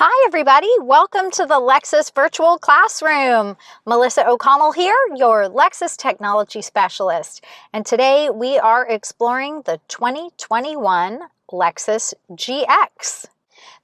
Hi everybody, welcome to the Lexus Virtual Classroom. Melissa O'Connell here, your Lexus Technology Specialist. And today we are exploring the 2021 Lexus GX.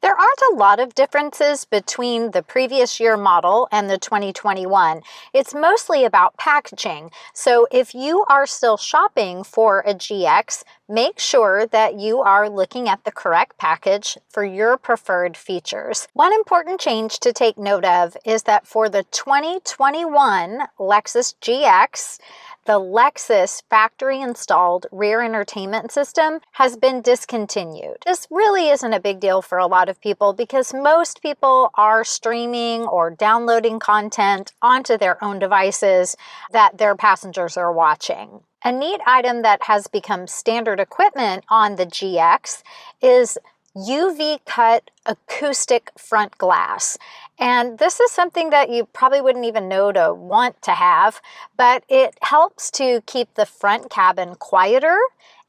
There aren't a lot of differences between the previous year model and the 2021. It's mostly about packaging. So if you are still shopping for a GX, make sure that you are looking at the correct package for your preferred features. One important change to take note of is that for the 2021 Lexus GX, the Lexus factory-installed rear entertainment system has been discontinued. This really isn't a big deal for a lot of people because most people are streaming or downloading content onto their own devices that their passengers are watching. A neat item that has become standard equipment on the GX is UV cut acoustic front glass. And this is something that you probably wouldn't even know to want to have, but it helps to keep the front cabin quieter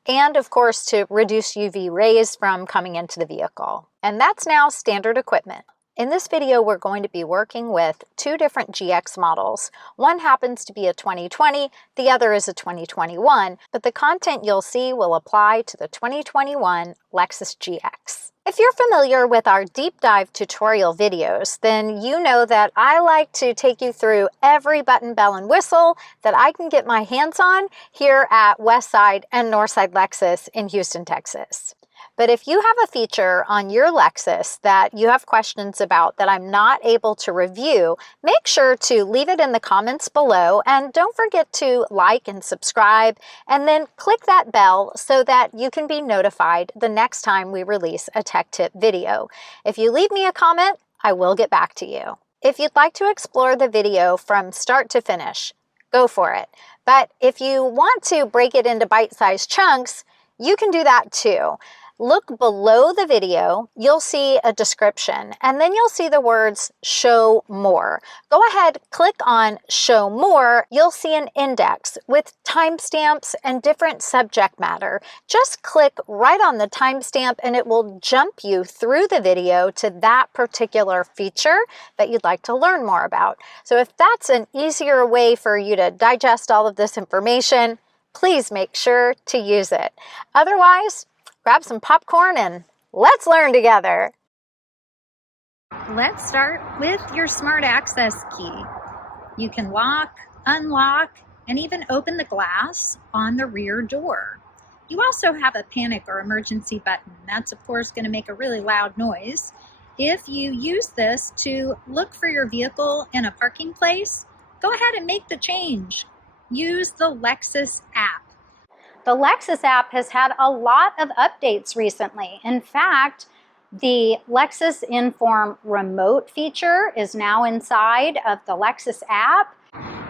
and of course to reduce UV rays from coming into the vehicle. And that's now standard equipment. In this video, we're going to be working with two different GX models. One happens to be a 2020, the other is a 2021, but the content you'll see will apply to the 2021 Lexus GX. If you're familiar with our deep dive tutorial videos, then you know that I like to take you through every button, bell, and whistle that I can get my hands on here at Westside and Northside Lexus in Houston, Texas. But if you have a feature on your Lexus that you have questions about that I'm not able to review, make sure to leave it in the comments below and don't forget to like and subscribe and then click that bell so that you can be notified the next time we release a tech tip video. If you leave me a comment, I will get back to you. If you'd like to explore the video from start to finish, go for it. But if you want to break it into bite-sized chunks, you can do that too. Look below the video, you'll see a description, and then you'll see the words show more. Go ahead, click on show more. You'll see an index with timestamps and different subject matter. Just click right on the timestamp and it will jump you through the video to that particular feature that you'd like to learn more about. So if that's an easier way for you to digest all of this information, please make sure to use it. Otherwise, grab some popcorn and let's learn together. Let's start with your smart access key. You can lock, unlock, and even open the glass on the rear door. You also have a panic or emergency button. That's of course going to make a really loud noise. If you use this to look for your vehicle in a parking place, go ahead and make the change. Use the Lexus app. The Lexus app has had a lot of updates recently. In fact, the Lexus Enform remote feature is now inside of the Lexus app.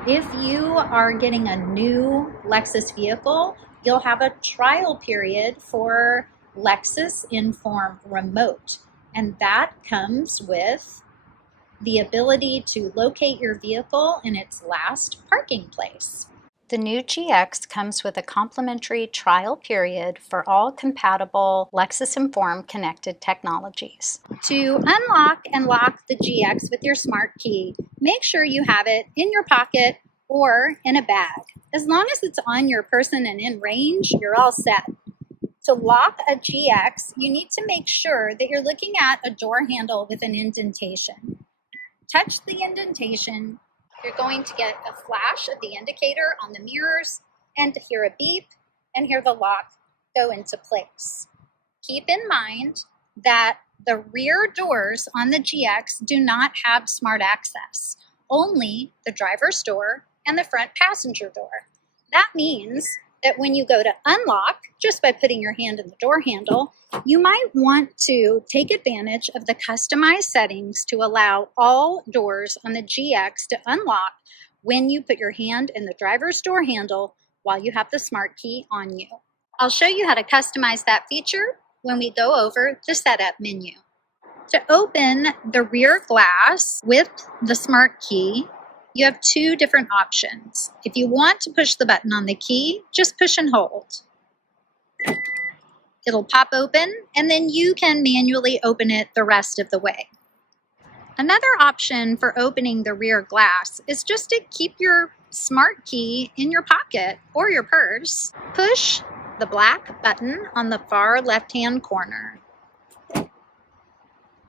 If you are getting a new Lexus vehicle, you'll have a trial period for Lexus Enform remote. And that comes with the ability to locate your vehicle in its last parking place. The new GX comes with a complimentary trial period for all compatible Lexus Enform connected technologies. To unlock and lock the GX with your smart key, make sure you have it in your pocket or in a bag. As long as it's on your person and in range, you're all set. To lock a GX, you need to make sure that you're looking at a door handle with an indentation. Touch the indentation. You're going to get a flash of the indicator on the mirrors and to hear a beep and hear the lock go into place. Keep in mind that the rear doors on the GX do not have smart access, only the driver's door and the front passenger door. That means that when you go to unlock, just by putting your hand in the door handle, you might want to take advantage of the customized settings to allow all doors on the GX to unlock when you put your hand in the driver's door handle while you have the smart key on you. I'll show you how to customize that feature when we go over the setup menu. To open the rear glass with the smart key, you have two different options. If you want to push the button on the key, just push and hold. It'll pop open, and then you can manually open it the rest of the way. Another option for opening the rear glass is just to keep your smart key in your pocket or your purse. Push the black button on the far left-hand corner.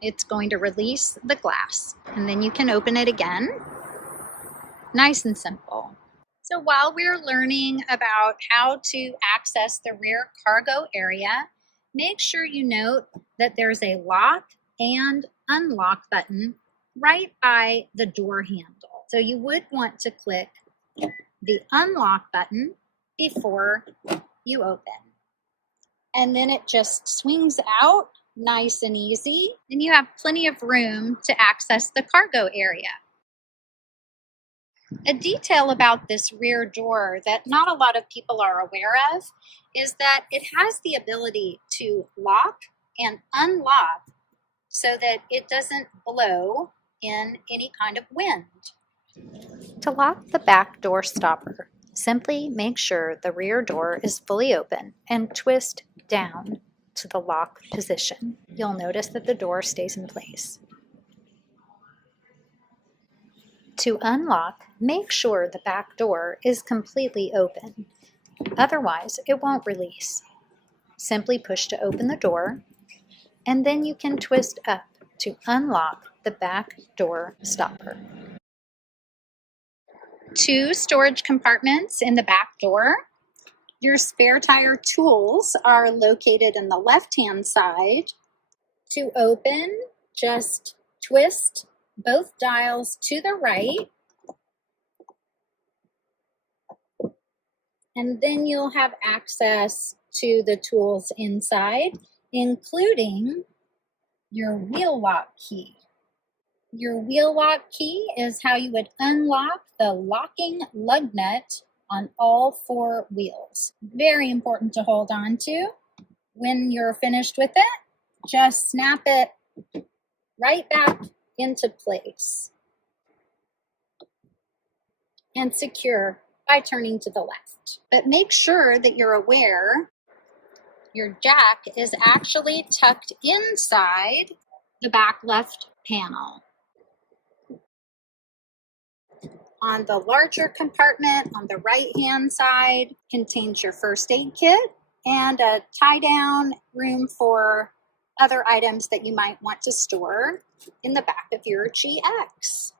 It's going to release the glass, and then you can open it again. Nice and simple. So while we're learning about how to access the rear cargo area, make sure you note that there's a lock and unlock button right by the door handle. So you would want to click the unlock button before you open. And then it just swings out nice and easy, and you have plenty of room to access the cargo area. A detail about this rear door that not a lot of people are aware of is that it has the ability to lock and unlock so that it doesn't blow in any kind of wind. To lock the back door stopper, simply make sure the rear door is fully open and twist down to the lock position. You'll notice that the door stays in place. To unlock, make sure the back door is completely open. Otherwise, it won't release. Simply push to open the door, and then you can twist up to unlock the back door stopper. 2 storage compartments in the back door. Your spare tire tools are located in the left-hand side. To open, just twist both dials to the right, and then you'll have access to the tools inside, including your wheel lock key. Your wheel lock key is how you would unlock the locking lug nut on all 4 wheels. Very important to hold on to. When you're finished with it, just snap it right back into place and secure by turning to the left. But make sure that you're aware your jack is actually tucked inside the back left panel. On the larger compartment on the right-hand side contains your first aid kit and a tie-down room for other items that you might want to store in the back of your GX.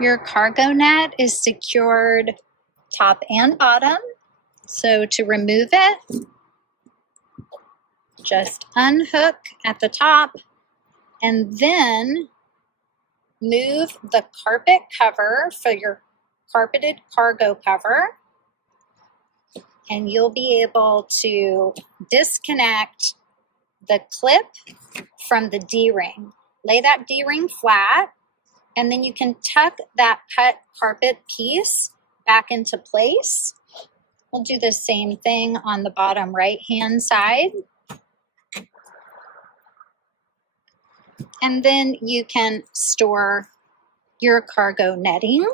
Your cargo net is secured top and bottom, so to remove it, just unhook at the top and then move the carpet cover for your carpeted cargo cover, and you'll be able to disconnect the clip from the D-ring. Lay that D-ring flat, and then you can tuck that cut carpet piece back into place. We'll do the same thing on the bottom right-hand side. And then you can store your cargo netting.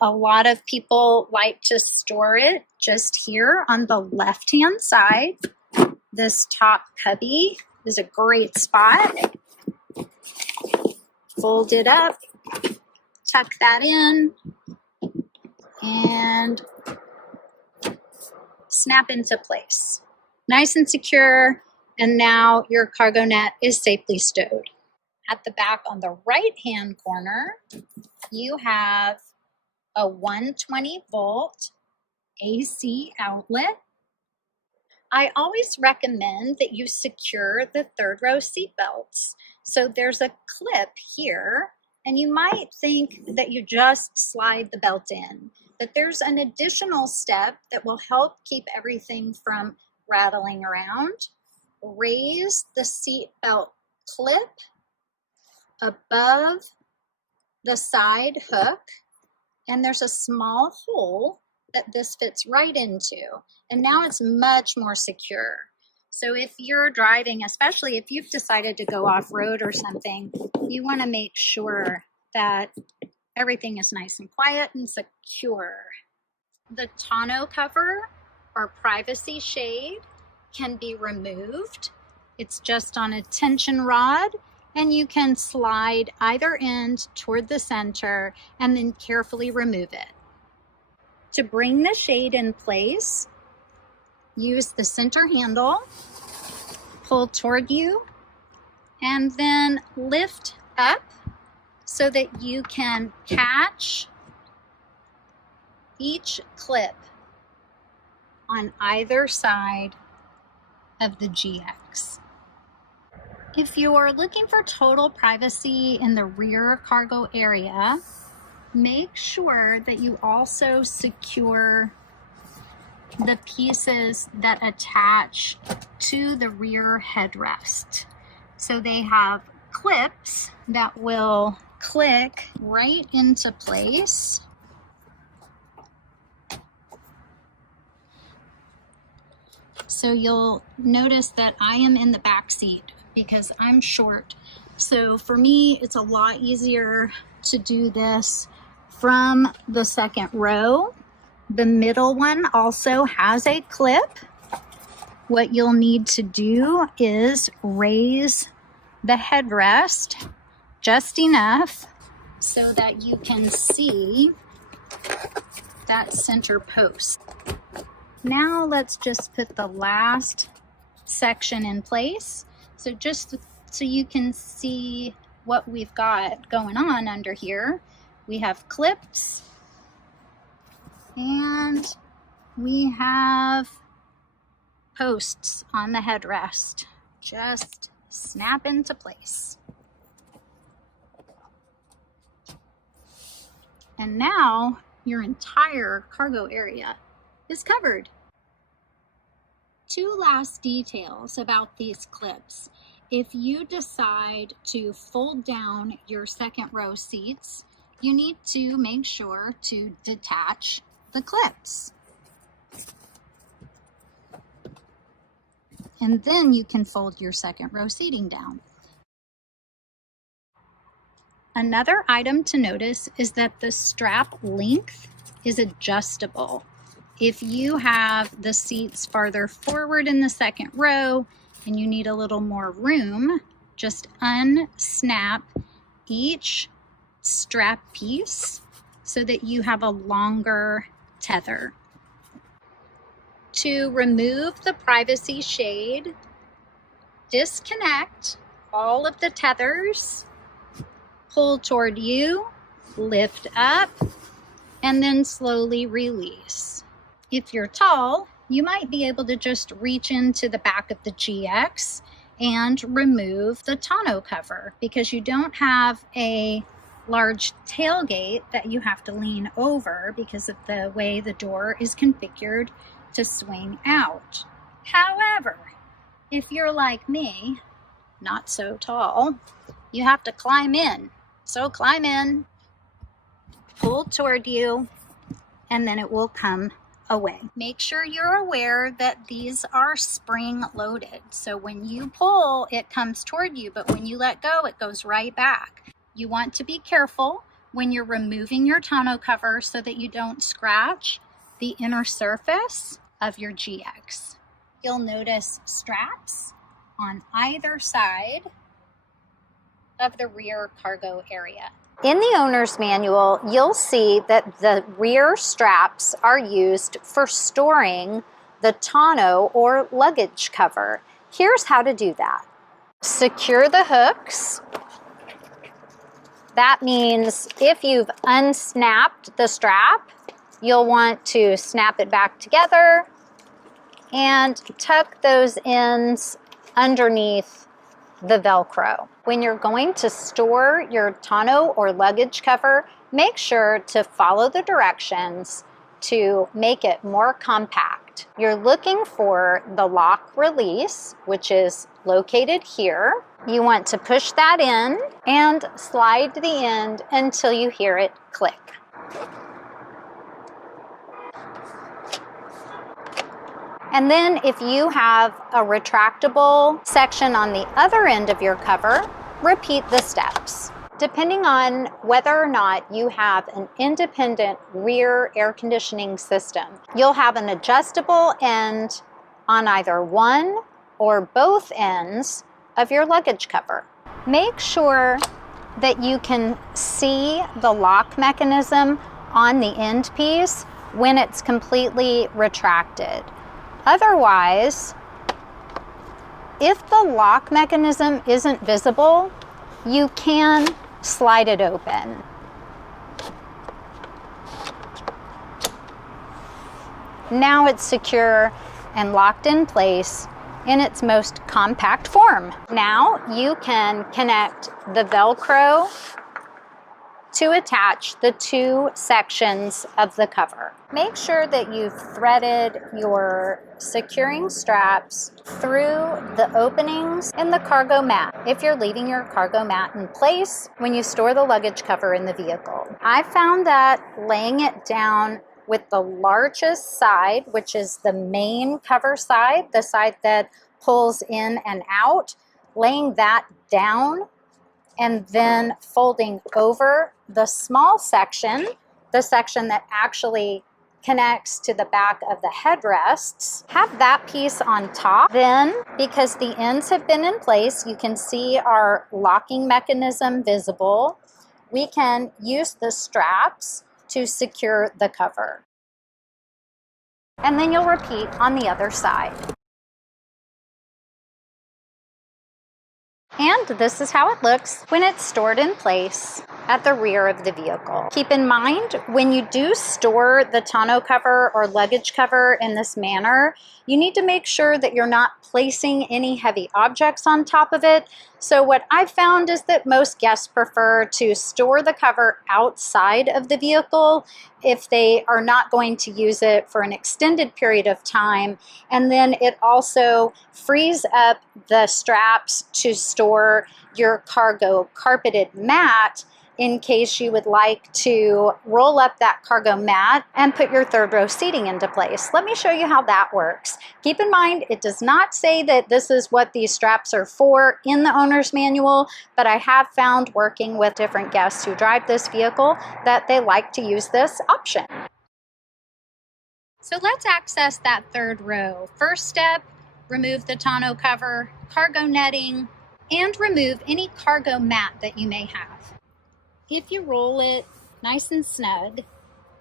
A lot of people like to store it just here on the left-hand side. This top cubby is a great spot. Fold it up, tuck that in, and snap into place. Nice and secure, and now your cargo net is safely stowed. At the back on the right-hand corner, you have a 120-volt AC outlet. I always recommend that you secure the 3rd row seatbelts. So there's a clip here, and you might think that you just slide the belt in, but there's an additional step that will help keep everything from rattling around. Raise the seatbelt clip above the side hook, and there's a small hole that this fits right into, and now it's much more secure. So if you're driving, especially if you've decided to go off-road or something, you want to make sure that everything is nice and quiet and secure. The tonneau cover or privacy shade can be removed. It's just on a tension rod, and you can slide either end toward the center and then carefully remove it. To bring the shade in place, use the center handle, pull toward you, and then lift up so that you can catch each clip on either side of the GX. If you're looking for total privacy in the rear cargo area, make sure that you also secure the pieces that attach to the rear headrest. So they have clips that will click right into place. So you'll notice that I am in the back seat because I'm short. So for me, it's a lot easier to do this from the second row. The middle one also has a clip. What you'll need to do is raise the headrest just enough so that you can see that center post. Now let's just put the last section in place. So just so you can see what we've got going on under here, we have clips and we have posts on the headrest. Just snap into place. And now your entire cargo area is covered. Two last details about these clips. If you decide to fold down your second row seats, you need to make sure to detach the clips. And then you can fold your second row seating down. Another item to notice is that the strap length is adjustable. If you have the seats farther forward in the second row and you need a little more room, just unsnap each strap piece so that you have a longer tether. To remove the privacy shade, disconnect all of the tethers, pull toward you, lift up, and then slowly release. If you're tall, you might be able to just reach into the back of the GX and remove the tonneau cover because you don't have a large tailgate that you have to lean over because of the way the door is configured to swing out. However, if you're like me, not so tall, you have to climb in. So climb in, pull toward you, and then it will come away. Make sure you're aware that these are spring loaded. So when you pull, it comes toward you, but when you let go, it goes right back. You want to be careful when you're removing your tonneau cover so that you don't scratch the inner surface of your GX. You'll notice straps on either side of the rear cargo area. In the owner's manual, you'll see that the rear straps are used for storing the tonneau or luggage cover. Here's how to do that. Secure the hooks. That means if you've unsnapped the strap, you'll want to snap it back together and tuck those ends underneath the Velcro. When you're going to store your tonneau or luggage cover, make sure to follow the directions to make it more compact. You're looking for the lock release, which is located here. You want to push that in and slide the end until you hear it click. And then if you have a retractable section on the other end of your cover, repeat the steps. Depending on whether or not you have an independent rear air conditioning system, you'll have an adjustable end on either one or both ends of your luggage cover. Make sure that you can see the lock mechanism on the end piece when it's completely retracted. Otherwise, if the lock mechanism isn't visible, you can slide it open. Now it's secure and locked in place in its most compact form. Now you can connect the Velcro to attach the two sections of the cover. Make sure that you've threaded your securing straps through the openings in the cargo mat if you're leaving your cargo mat in place when you store the luggage cover in the vehicle. I found that laying it down with the largest side, which is the main cover side, the side that pulls in and out, laying that down and then folding over the small section, the section that actually connects to the back of the headrests, have that piece on top. Then, because the ends have been in place, you can see our locking mechanism visible. We can use the straps to secure the cover. And then you'll repeat on the other side. And this is how it looks when it's stored in place at the rear of the vehicle. Keep in mind, when you do store the tonneau cover or luggage cover in this manner, you need to make sure that you're not placing any heavy objects on top of it. So what I've found is that most guests prefer to store the cover outside of the vehicle if they are not going to use it for an extended period of time. And then it also frees up the straps to store your cargo carpeted mat in case you would like to roll up that cargo mat and put your third row seating into place. Let me show you how that works. Keep in mind, it does not say that this is what these straps are for in the owner's manual, but I have found working with different guests who drive this vehicle that they like to use this option. So let's access that third row. First step, remove the tonneau cover, cargo netting, and remove any cargo mat that you may have. If you roll it nice and snug,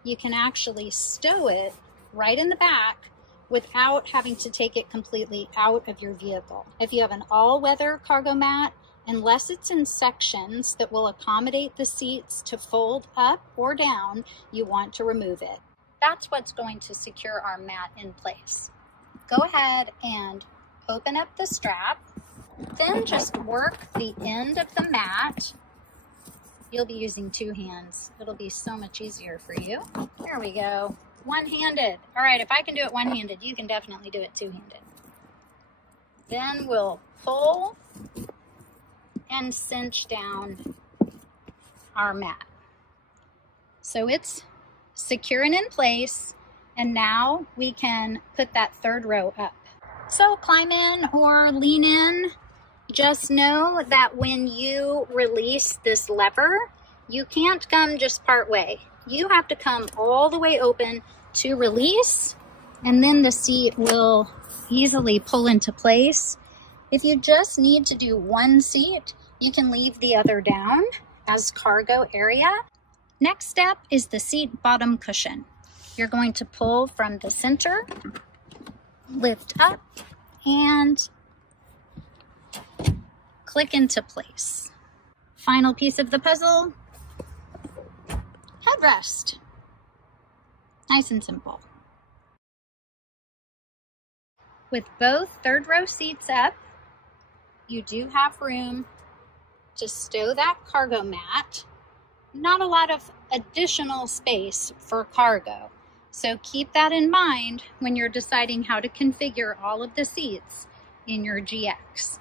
you can actually stow it right in the back without having to take it completely out of your vehicle. If you have an all-weather cargo mat, unless it's in sections that will accommodate the seats to fold up or down, you want to remove it. That's what's going to secure our mat in place. Go ahead and open up the strap, then just work the end of the mat. You'll be using two hands. It'll be so much easier for you. There we go. One-handed. All right, if I can do it one-handed, you can definitely do it two-handed. Then we'll pull and cinch down our mat. So it's secure and in place, and now we can put that third row up. So climb in or lean in. Just know that when you release this lever, you can't come just part way. You have to come all the way open to release, and then the seat will easily pull into place. If you just need to do one seat, you can leave the other down as cargo area. Next step is the seat bottom cushion. You're going to pull from the center, lift up, and click into place. Final piece of the puzzle, headrest. Nice and simple. With both third row seats up, you do have room to stow that cargo mat. Not a lot of additional space for cargo. So keep that in mind when you're deciding how to configure all of the seats in your GX.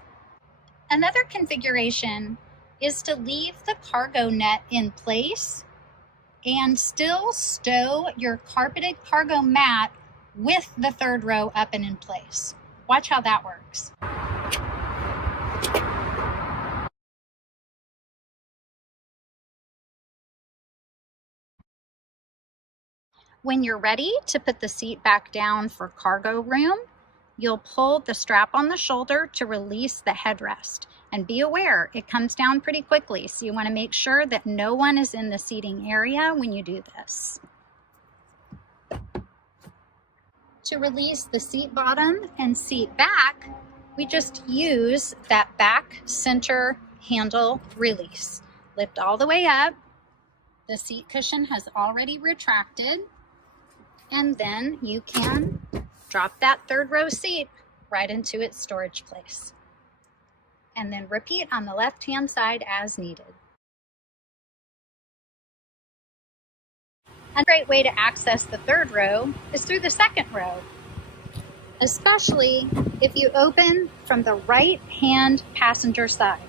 Another configuration is to leave the cargo net in place and still stow your carpeted cargo mat with the third row up and in place. Watch how that works. When you're ready to put the seat back down for cargo room, you'll pull the strap on the shoulder to release the headrest. And be aware, it comes down pretty quickly, so you want to make sure that no one is in the seating area when you do this. To release the seat bottom and seat back, we just use that back center handle release. Lift all the way up. The seat cushion has already retracted, and then you can drop that third row seat right into its storage place. And then repeat on the left-hand side as needed. A great way to access the third row is through the second row, especially if you open from the right-hand passenger side.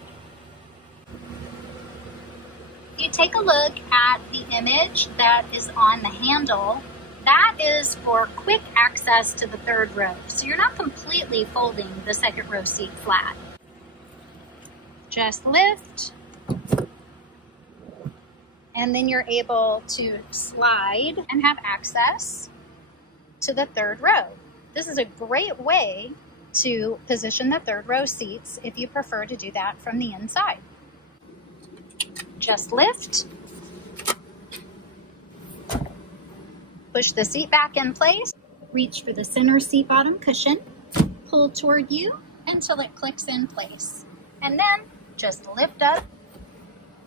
If you take a look at the image that is on the handle, that is for quick access to the third row. So you're not completely folding the second row seat flat. Just lift, and then you're able to slide and have access to the third row. This is a great way to position the third row seats if you prefer to do that from the inside. Just lift, push the seat back in place, reach for the center seat bottom cushion, pull toward you until it clicks in place, and then just lift up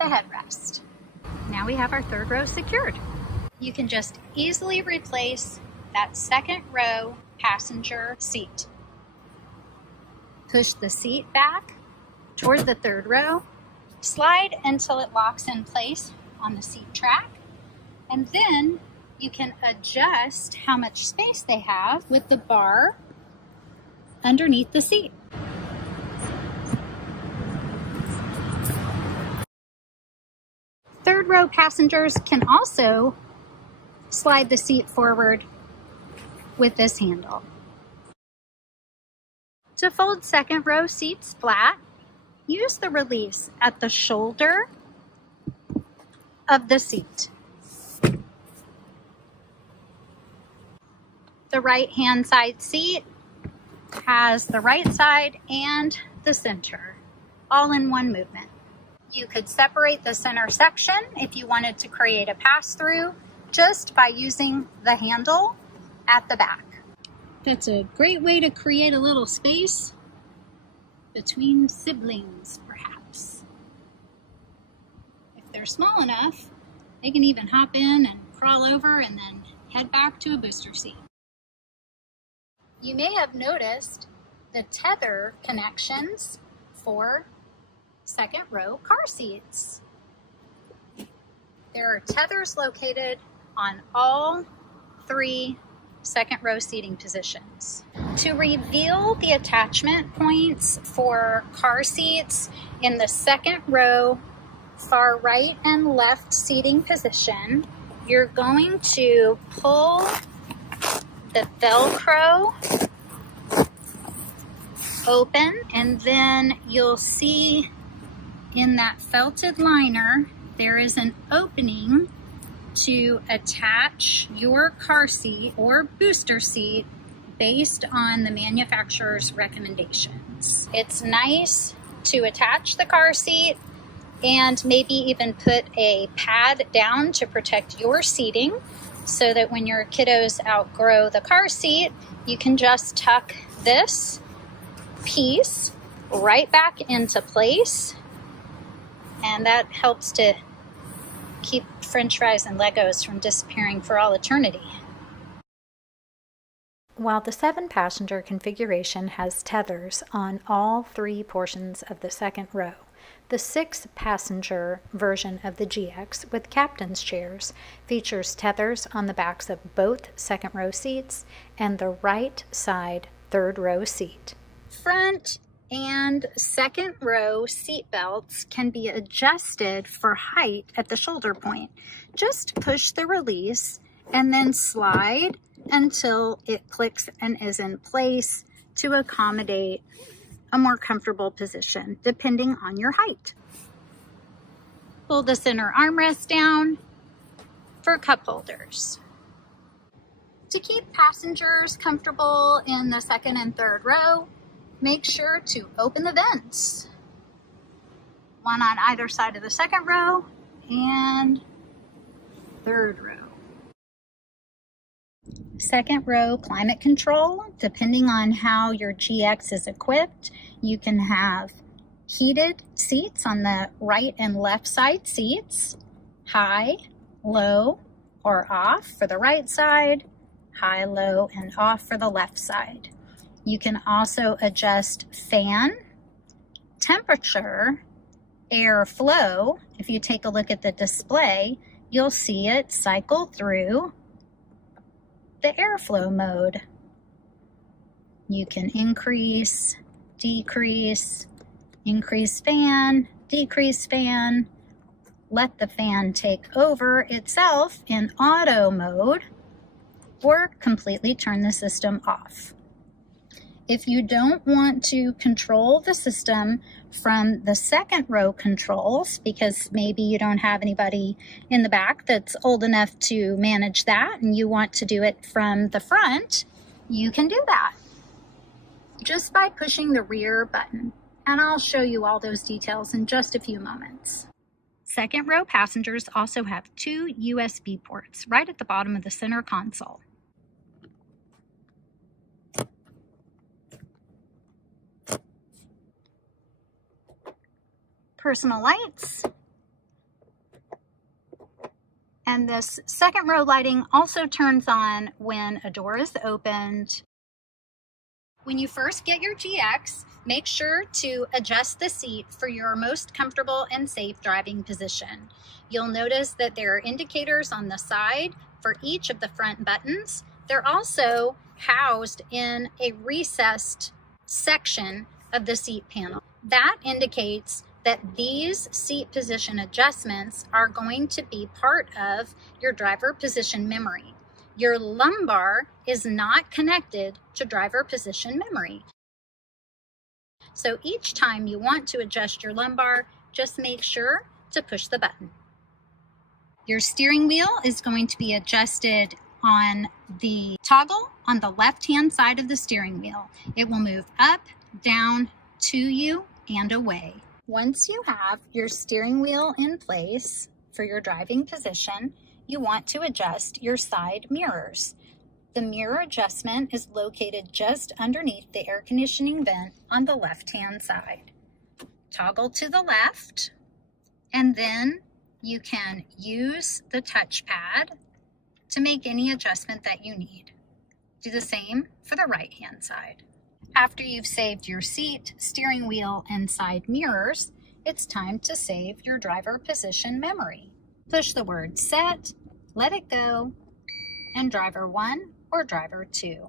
the headrest. Now we have our third row secured. You can just easily replace that second row passenger seat. Push the seat back toward the third row, slide until it locks in place on the seat track, and then you can adjust how much space they have with the bar underneath the seat. Third row passengers can also slide the seat forward with this handle. To fold second row seats flat, use the release at the shoulder of the seat. The right-hand side seat has the right side and the center, all in one movement. You could separate the center section if you wanted to create a pass-through just by using the handle at the back. That's a great way to create a little space between siblings, perhaps. If they're small enough, they can even hop in and crawl over and then head back to a booster seat. You may have noticed the tether connections for second row car seats. There are tethers located on all 3 second row seating positions. To reveal the attachment points for car seats in the second row, far right and left seating position, you're going to pull the Velcro open, and then you'll see in that felted liner there is an opening to attach your car seat or booster seat based on the manufacturer's recommendations. It's nice to attach the car seat and maybe even put a pad down to protect your seating so that when your kiddos outgrow the car seat, you can just tuck this piece right back into place, and that helps to keep French fries and Legos from disappearing for all eternity. While the 7-passenger configuration has tethers on all 3 portions of the second row, the 6-passenger version of the GX with captain's chairs features tethers on the backs of both second row seats and the right side third row seat. Front and second row seat belts can be adjusted for height at the shoulder point. Just push the release and then slide until it clicks and is in place to accommodate a more comfortable position depending on your height. Pull the center armrest down for cup holders. To keep passengers comfortable in the second and third row, make sure to open the vents. One on either side of the second row and third row. Second row climate control, depending on how your GX is equipped, you can have heated seats on the right and left side seats, high, low, or off for the right side, high, low, and off for the left side. You can also adjust fan, temperature, airflow. If you take a look at the display, you'll see it cycle through the airflow mode. You can increase, decrease, increase fan, decrease fan, let the fan take over itself in auto mode, or completely turn the system off. If you don't want to control the system from the second row controls, because maybe you don't have anybody in the back that's old enough to manage that and you want to do it from the front, you can do that just by pushing the rear button. And I'll show you all those details in just a few moments. Second row passengers also have 2 USB ports right at the bottom of the center console. Personal lights. And this second row lighting also turns on when a door is opened. When you first get your GX, make sure to adjust the seat for your most comfortable and safe driving position. You'll notice that there are indicators on the side for each of the front buttons. They're also housed in a recessed section of the seat panel. That indicates that these seat position adjustments are going to be part of your driver position memory. Your lumbar is not connected to driver position memory. So each time you want to adjust your lumbar, just make sure to push the button. Your steering wheel is going to be adjusted on the toggle on the left-hand side of the steering wheel. It will move up, down, to you, and away. Once you have your steering wheel in place for your driving position, you want to adjust your side mirrors. The mirror adjustment is located just underneath the air conditioning vent on the left-hand side. Toggle to the left, and then you can use the touchpad to make any adjustment that you need. Do the same for the right-hand side. After you've saved your seat, steering wheel, and side mirrors, it's time to save your driver position memory. Push the word set, let it go, and driver 1 or driver 2.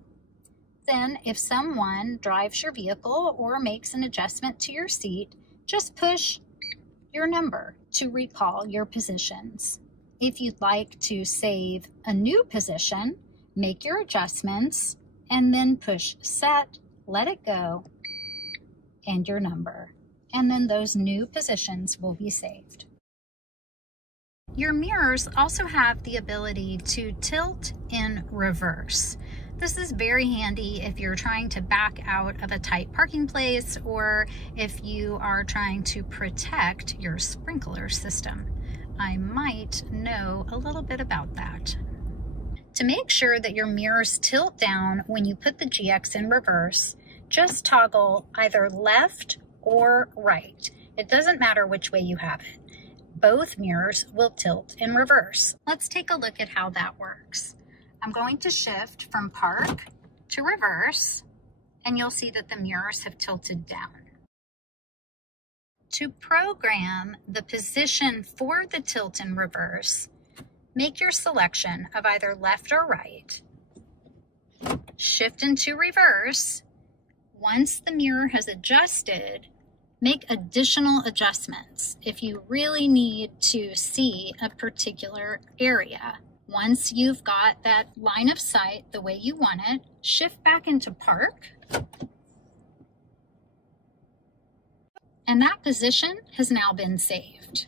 Then, if someone drives your vehicle or makes an adjustment to your seat, just push your number to recall your positions. If you'd like to save a new position, make your adjustments and then push set, let it go, and your number. And then those new positions will be saved. Your mirrors also have the ability to tilt in reverse. This is very handy if you're trying to back out of a tight parking place or if you are trying to protect your sprinkler system. I might know a little bit about that. To make sure that your mirrors tilt down when you put the GX in reverse, just toggle either left or right. It doesn't matter which way you have it. Both mirrors will tilt in reverse. Let's take a look at how that works. I'm going to shift from park to reverse, and you'll see that the mirrors have tilted down. To program the position for the tilt in reverse, make your selection of either left or right. Shift into reverse. Once the mirror has adjusted, make additional adjustments if you really need to see a particular area. Once you've got that line of sight the way you want it, shift back into park. And that position has now been saved.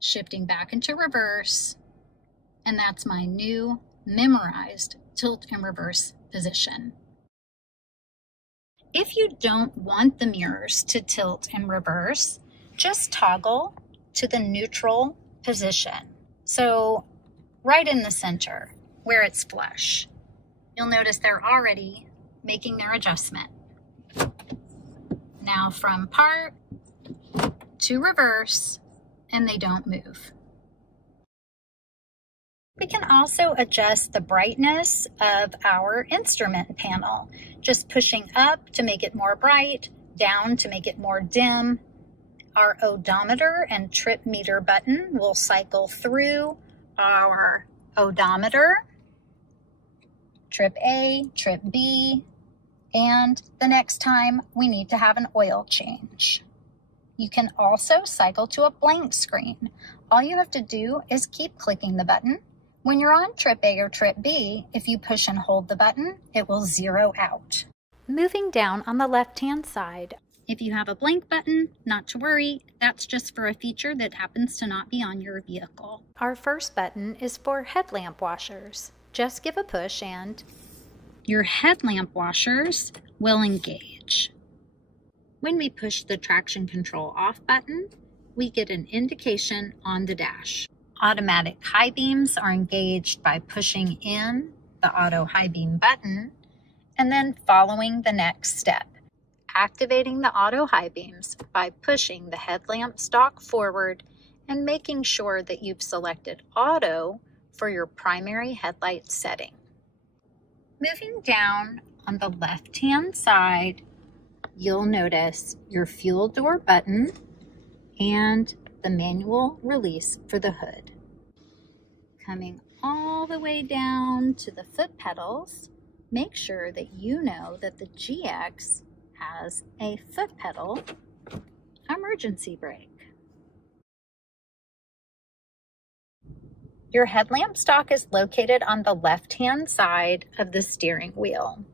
Shifting back into reverse, and that's my new memorized tilt and reverse position. If you don't want the mirrors to tilt and reverse, just toggle to the neutral position. So right in the center where it's flush. You'll notice they're already making their adjustment. Now from park to reverse, and they don't move. We can also adjust the brightness of our instrument panel, just pushing up to make it more bright, down to make it more dim. Our odometer and trip meter button will cycle through our odometer, trip A, trip B, and the next time we need to have an oil change. You can also cycle to a blank screen. All you have to do is keep clicking the button. When you're on trip A or trip B, if you push and hold the button, it will zero out. Moving down on the left-hand side, if you have a blank button, not to worry, that's just for a feature that happens to not be on your vehicle. Our first button is for headlamp washers. Just give a push and your headlamp washers will engage. When we push the traction control off button, we get an indication on the dash. Automatic high beams are engaged by pushing in the auto high beam button and then following the next step, activating the auto high beams by pushing the headlamp stalk forward and making sure that you've selected auto for your primary headlight setting. Moving down on the left-hand side, you'll notice your fuel door button and the manual release for the hood. Coming all the way down to the foot pedals, make sure that you know that the GX has a foot pedal emergency brake. Your headlamp stalk is located on the left-hand side of the steering wheel.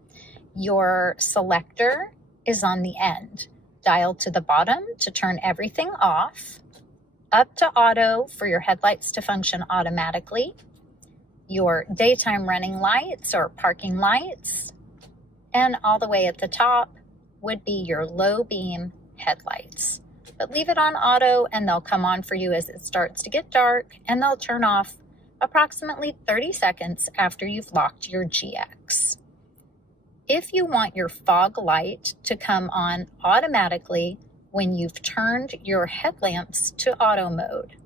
Your selector is on the end. Dial to the bottom to turn everything off, up to auto for your headlights to function automatically, your daytime running lights or parking lights, and all the way at the top would be your low beam headlights. But leave it on auto and they'll come on for you as it starts to get dark, and they'll turn off approximately 30 seconds after you've locked your GX. If you want your fog light to come on automatically when you've turned your headlamps to auto mode,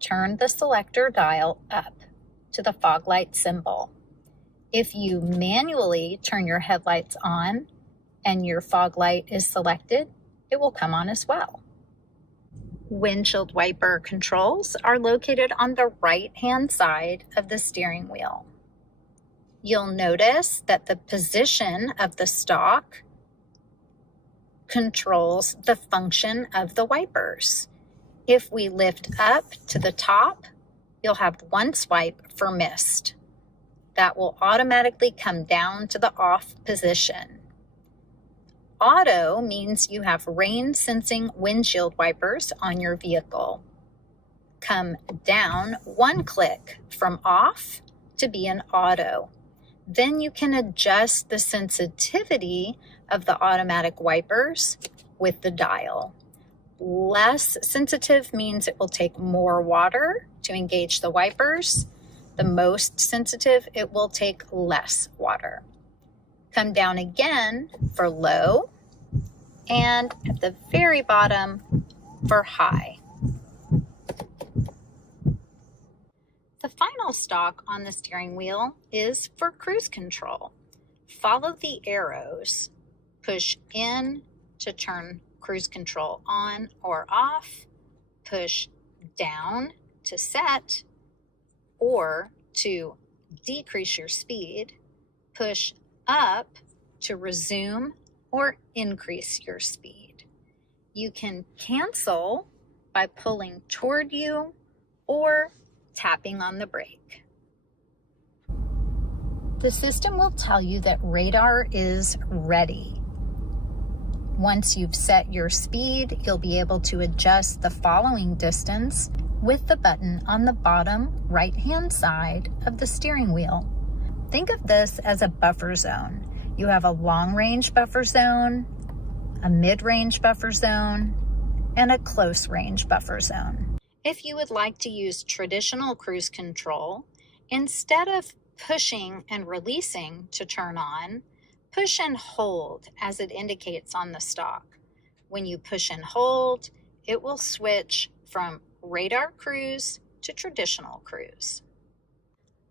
turn the selector dial up to the fog light symbol. If you manually turn your headlights on and your fog light is selected, it will come on as well. Windshield wiper controls are located on the right-hand side of the steering wheel. You'll notice that the position of the stalk controls the function of the wipers. If we lift up to the top, you'll have one swipe for mist. That will automatically come down to the off position. Auto means you have rain sensing windshield wipers on your vehicle. Come down one click from off to be an auto. Then you can adjust the sensitivity of the automatic wipers with the dial. Less sensitive means it will take more water to engage the wipers. The most sensitive, it will take less water. Come down again for low, and at the very bottom for high. The final stalk on the steering wheel is for cruise control. Follow the arrows. Push in to turn cruise control on or off. Push down to set or to decrease your speed. Push up to resume or increase your speed. You can cancel by pulling toward you or tapping on the brake. The system will tell you that radar is ready. Once you've set your speed, you'll be able to adjust the following distance with the button on the bottom right-hand side of the steering wheel. Think of this as a buffer zone. You have a long-range buffer zone, a mid-range buffer zone, and a close-range buffer zone. If you would like to use traditional cruise control, instead of pushing and releasing to turn on, push and hold as it indicates on the stalk. When you push and hold, it will switch from radar cruise to traditional cruise.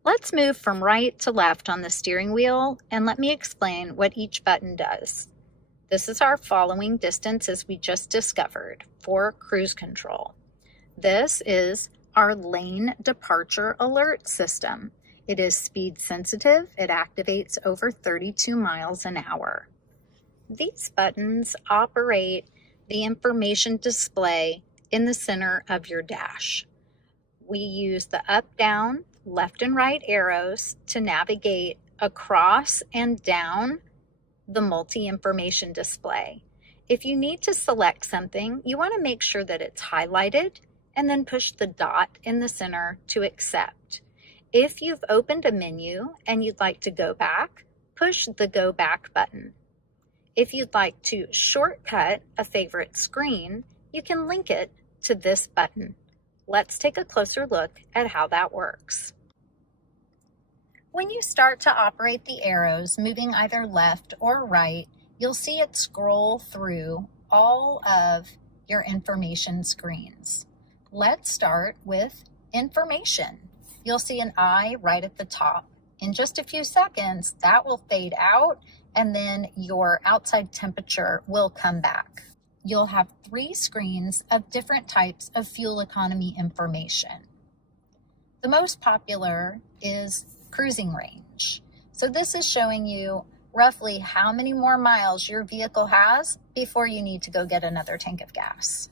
Let's move from right to left on the steering wheel and let me explain what each button does. This is our following distance as we just discovered for cruise control. This is our lane departure alert system. It is speed sensitive. It activates over 32 miles an hour. These buttons operate the information display in the center of your dash. We use the up, down, left and right arrows to navigate across and down the multi-information display. If you need to select something, you want to make sure that it's highlighted and then push the dot in the center to accept. If you've opened a menu and you'd like to go back, push the Go Back button. If you'd like to shortcut a favorite screen, you can link it to this button. Let's take a closer look at how that works. When you start to operate the arrows, moving either left or right, you'll see it scroll through all of your information screens. Let's start with information. You'll see an eye right at the top. In just a few seconds, that will fade out and then your outside temperature will come back. You'll have 3 screens of different types of fuel economy information. The most popular is cruising range. So this is showing you roughly how many more miles your vehicle has before you need to go get another tank of gas.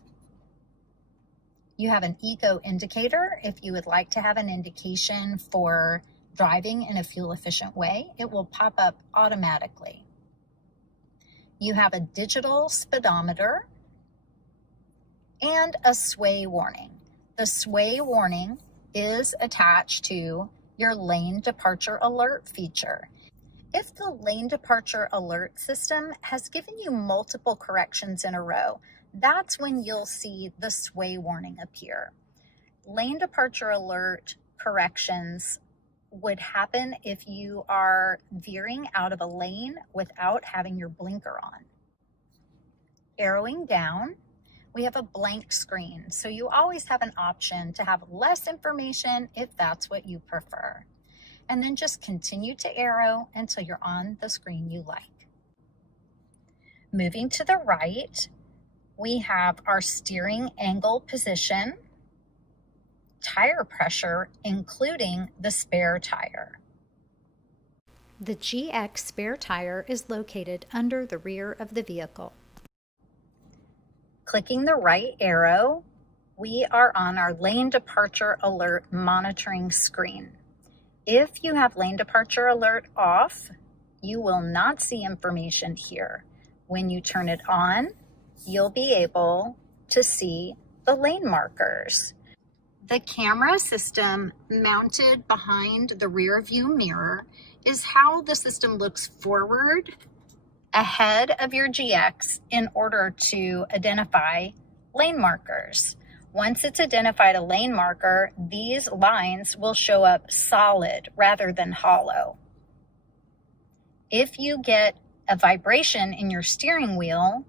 You have an eco indicator. If you would like to have an indication for driving in a fuel efficient way, it will pop up automatically. You have a digital speedometer and a sway warning. The sway warning is attached to your lane departure alert feature. If the lane departure alert system has given you multiple corrections in a row, that's when you'll see the sway warning appear. Lane departure alert corrections would happen if you are veering out of a lane without having your blinker on. Arrowing down, we have a blank screen, so you always have an option to have less information if that's what you prefer. And then just continue to arrow until you're on the screen you like. Moving to the right, we have our steering angle position, tire pressure, including the spare tire. The GX spare tire is located under the rear of the vehicle. Clicking the right arrow, we are on our lane departure alert monitoring screen. If you have lane departure alert off, you will not see information here. When you turn it on, you'll be able to see the lane markers. The camera system mounted behind the rear view mirror is how the system looks forward ahead of your GX in order to identify lane markers. Once it's identified a lane marker, these lines will show up solid rather than hollow. If you get a vibration in your steering wheel,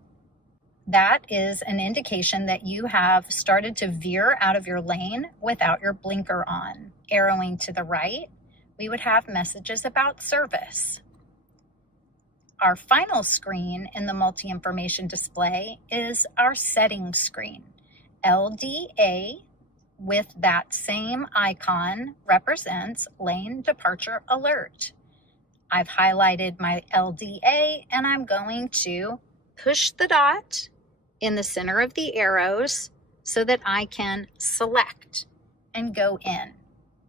that is an indication that you have started to veer out of your lane without your blinker on. Arrowing to the right, we would have messages about service. Our final screen in the multi-information display is our settings screen. LDA with that same icon represents lane departure alert. I've highlighted my LDA and I'm going to push the dot in the center of the arrows so that I can select and go in.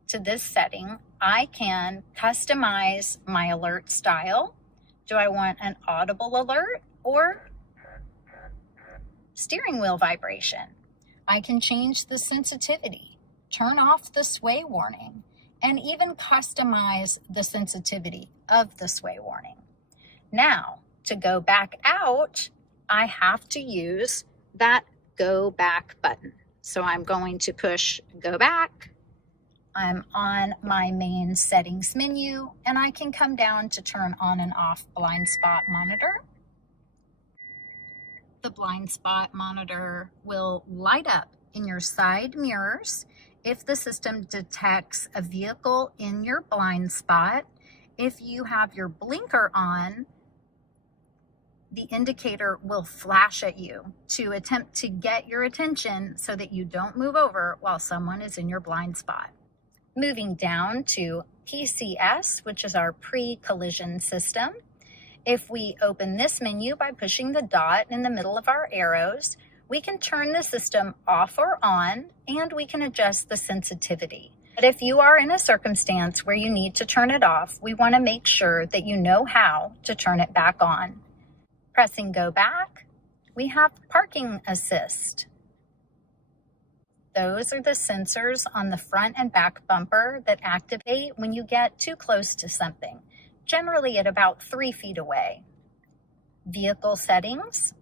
To this setting, I can customize my alert style. Do I want an audible alert or steering wheel vibration? I can change the sensitivity, turn off the sway warning, and even customize the sensitivity of the sway warning. Now, to go back out, I have to use that go back button. So I'm going to push go back. I'm on my main settings menu, and I can come down to turn on and off blind spot monitor. The blind spot monitor will light up in your side mirrors if the system detects a vehicle in your blind spot. If you have your blinker on, the indicator will flash at you to attempt to get your attention so that you don't move over while someone is in your blind spot. Moving down to PCS, which is our pre-collision system. If we open this menu by pushing the dot in the middle of our arrows, we can turn the system off or on, and we can adjust the sensitivity. But if you are in a circumstance where you need to turn it off, we want to make sure that you know how to turn it back on. Pressing go back, we have parking assist. Those are the sensors on the front and back bumper that activate when you get too close to something, generally at about 3 feet away. Vehicle settings.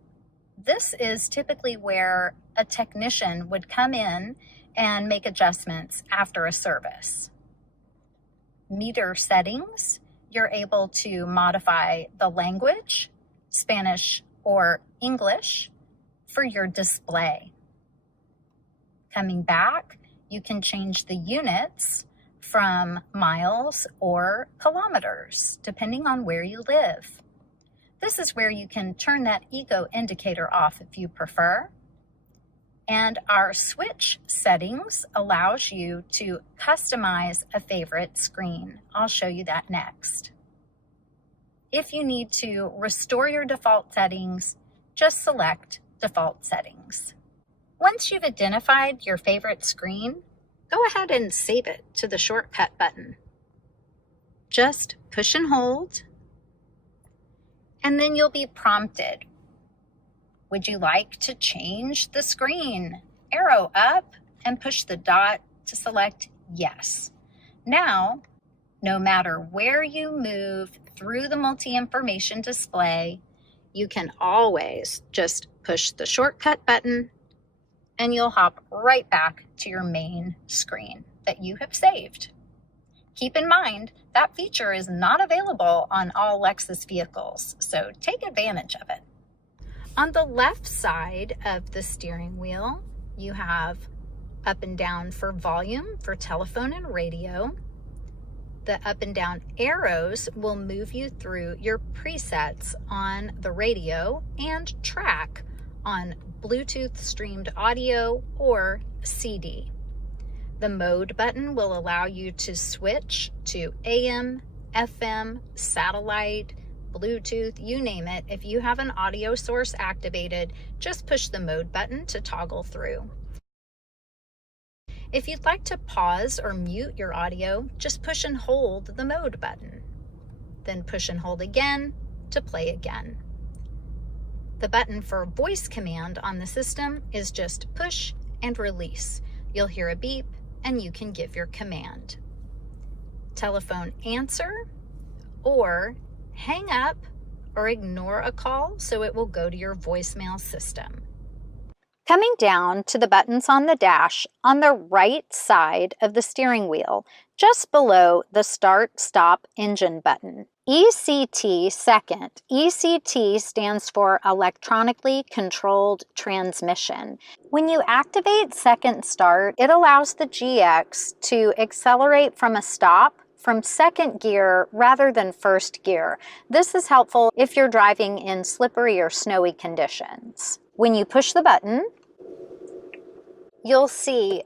This is typically where a technician would come in and make adjustments after a service. Meter settings. You're able to modify the language, Spanish or English, for your display. Coming back, you can change the units from miles or kilometers, depending on where you live. This is where you can turn that eco indicator off if you prefer. And our switch settings allows you to customize a favorite screen. I'll show you that next. If you need to restore your default settings, just select default settings. Once you've identified your favorite screen, go ahead and save it to the shortcut button. Just push and hold, and then you'll be prompted. Would you like to change the screen? Arrow up and push the dot to select yes. Now, no matter where you move through the multi-information display, you can always just push the shortcut button and you'll hop right back to your main screen that you have saved. Keep in mind, that feature is not available on all Lexus vehicles, so take advantage of it. On the left side of the steering wheel, you have up and down for volume for telephone and radio. The up and down arrows will move you through your presets on the radio and track on Bluetooth streamed audio or CD. The mode button will allow you to switch to AM, FM, satellite, Bluetooth, you name it. If you have an audio source activated, just push the mode button to toggle through. If you'd like to pause or mute your audio, just push and hold the mode button. Then push and hold again to play again. The button for voice command on the system is just push and release. You'll hear a beep and you can give your command. Telephone answer, or hang up or ignore a call so it will go to your voicemail system. Coming down to the buttons on the dash on the right side of the steering wheel, just below the Start Stop Engine button. ECT second. ECT stands for Electronically Controlled Transmission. When you activate second start, it allows the GX to accelerate from a stop from second gear rather than first gear. This is helpful if you're driving in slippery or snowy conditions. When you push the button, you'll see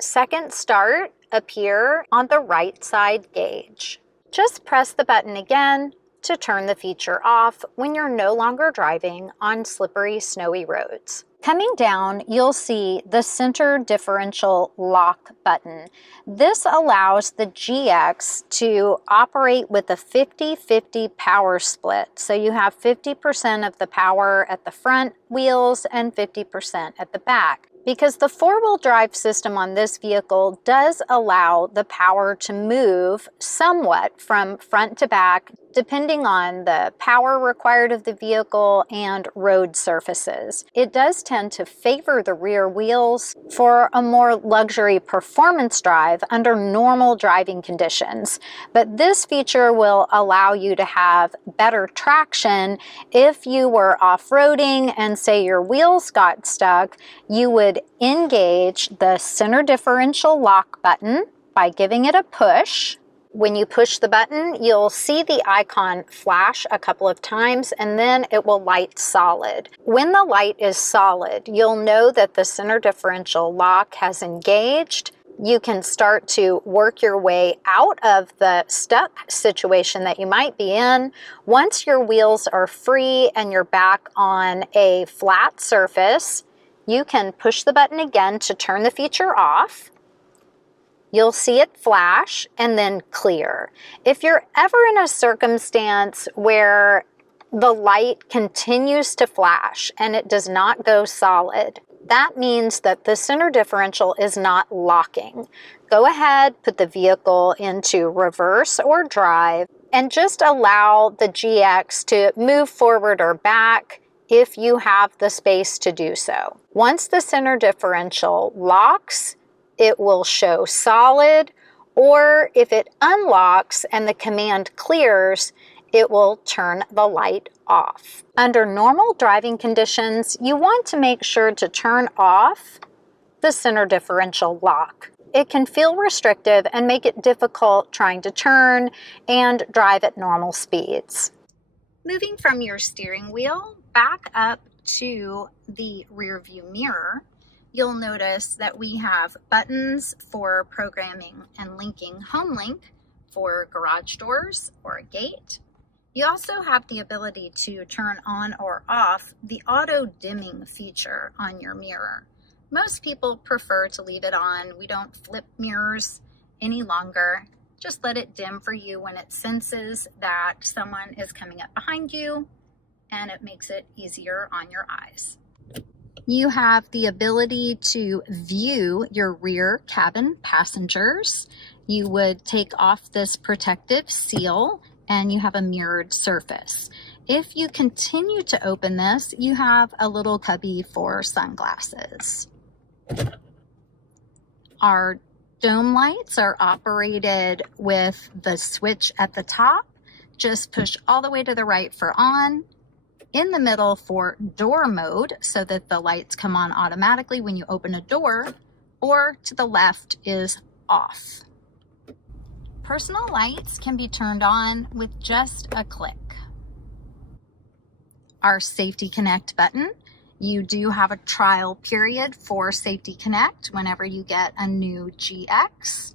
second start appear on the right side gauge. Just press the button again to turn the feature off when you're no longer driving on slippery, snowy roads. Coming down, you'll see the center differential lock button. This allows the GX to operate with a 50-50 power split. So you have 50% of the power at the front wheels and 50% at the back. because the four-wheel drive system on this vehicle does allow the power to move somewhat from front to back, depending on the power required of the vehicle and road surfaces. It does tend to favor the rear wheels for a more luxury performance drive under normal driving conditions, but this feature will allow you to have better traction if you were off-roading and say your wheels got stuck. You would engage the center differential lock button by giving it a push. When you push the button, you'll see the icon flash a couple of times and then it will light solid. When the light is solid, you'll know that the center differential lock has engaged. You can start to work your way out of the stuck situation that you might be in. Once your wheels are free and you're back on a flat surface, you can push the button again to turn the feature off. You'll see it flash and then clear. If you're ever in a circumstance where the light continues to flash and it does not go solid, that means that the center differential is not locking. Go ahead, put the vehicle into reverse or drive, and just allow the GX to move forward or back if you have the space to do so. Once the center differential locks, it will show solid, or if it unlocks and the command clears, it will turn the light off. Under normal driving conditions, you want to make sure to turn off the center differential lock. It can feel restrictive and make it difficult trying to turn and drive at normal speeds. Moving from your steering wheel back up to the rear view mirror, you'll notice that we have buttons for programming and linking HomeLink for garage doors or a gate. You also have the ability to turn on or off the auto dimming feature on your mirror. Most people prefer to leave it on. We don't flip mirrors any longer. Just let it dim for you when it senses that someone is coming up behind you, and it makes it easier on your eyes. You have the ability to view your rear cabin passengers. You would take off this protective seal and you have a mirrored surface. If you continue to open this, you have a little cubby for sunglasses. Our dome lights are operated with the switch at the top. Just push all the way to the right for on, in the middle for door mode so that the lights come on automatically when you open a door, or to the left is off. Personal lights can be turned on with just a click. Our Safety Connect button, you do have a trial period for Safety Connect whenever you get a new GX.